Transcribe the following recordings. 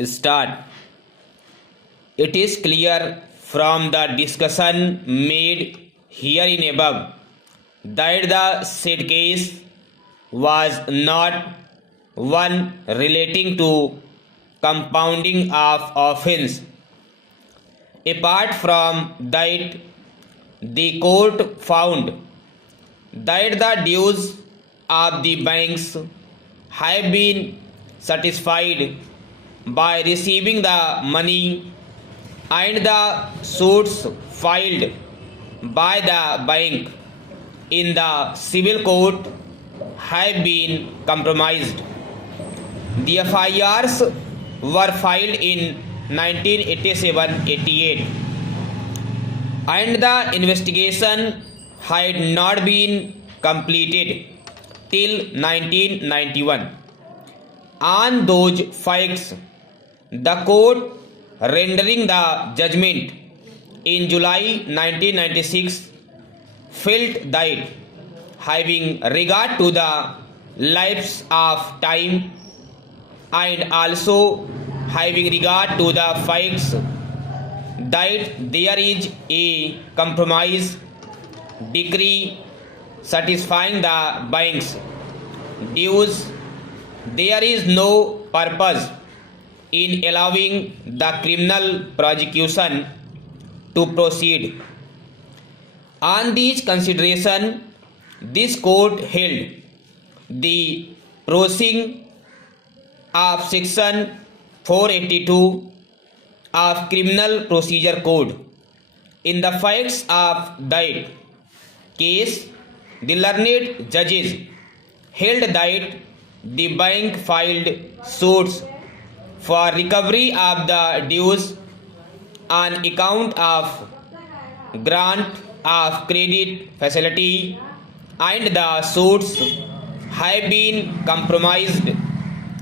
Start. It is clear from the discussion made herein above that the said case was not one relating to compounding of offence. Apart from that, the court found that the dues of the banks have been satisfied by receiving the money, and the suits filed by the bank in the civil court have been compromised. The FIRs were filed in 1987-88 and the investigation had not been completed till 1991. On those facts, the court rendering the judgment in July 1996 felt that having regard to the lapse of time and also having regard to the facts that there is a compromise decree satisfying the bank's dues, there is no purpose in allowing the criminal prosecution to proceed. On this consideration, this court held the proceeding of section 482 of Criminal Procedure Code. In the facts of that case, the learned judges held that the bank filed suits for recovery of the dues on account of grant of credit facility, and the suits have been compromised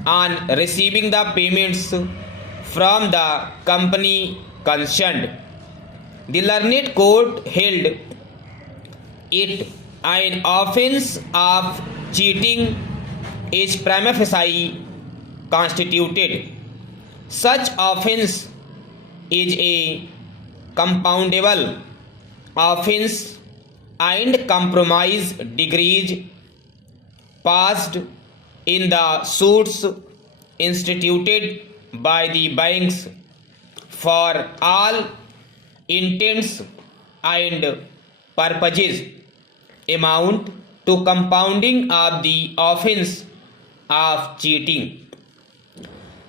on receiving the payments from the company concerned. The learned court held it an offence of cheating is prima facie constituted. Such offence is a compoundable offence and compromise degrees passed in the suits instituted by the banks for all intents and purposes amount to compounding of the offence of cheating.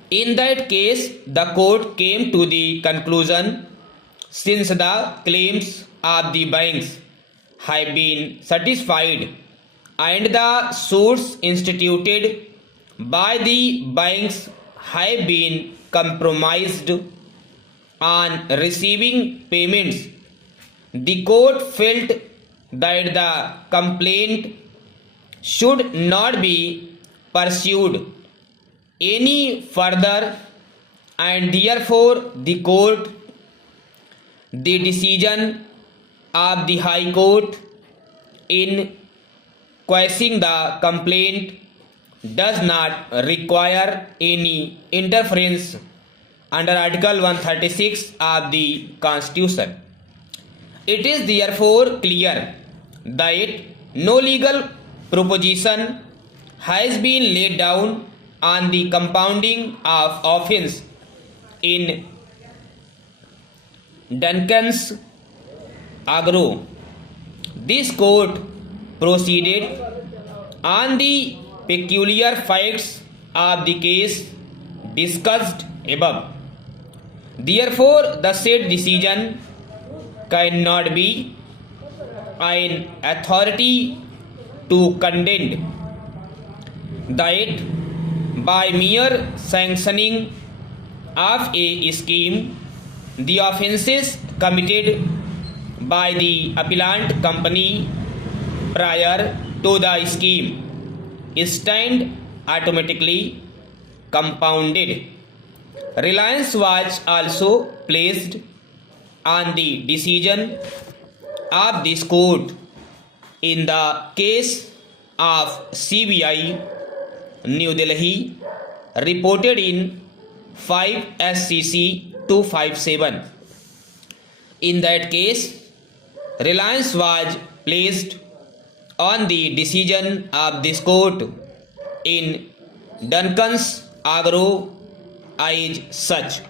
In that case, the court came to the conclusion, since the claims of the banks have been satisfied and the suits instituted by the banks have been compromised on receiving payments, the court felt that the complaint should not be pursued any further, and therefore the court, the decision of the High Court in quashing the complaint does not require any interference under Article 136 of the Constitution. It is therefore clear that no legal proposition has been laid down on the compounding of offence in Duncan's Agro. This court proceeded on the peculiar facts of the case discussed above. Therefore, the said decision cannot be an authority to condemn that by mere sanctioning of a scheme, the offences committed by the appellant company prior to the scheme stand automatically compounded. Reliance was also placed on the decision of this court in the case of CBI New Delhi, reported in 5 SCC 257. In that case, reliance was placed on the decision of this court in Duncan's agro as such.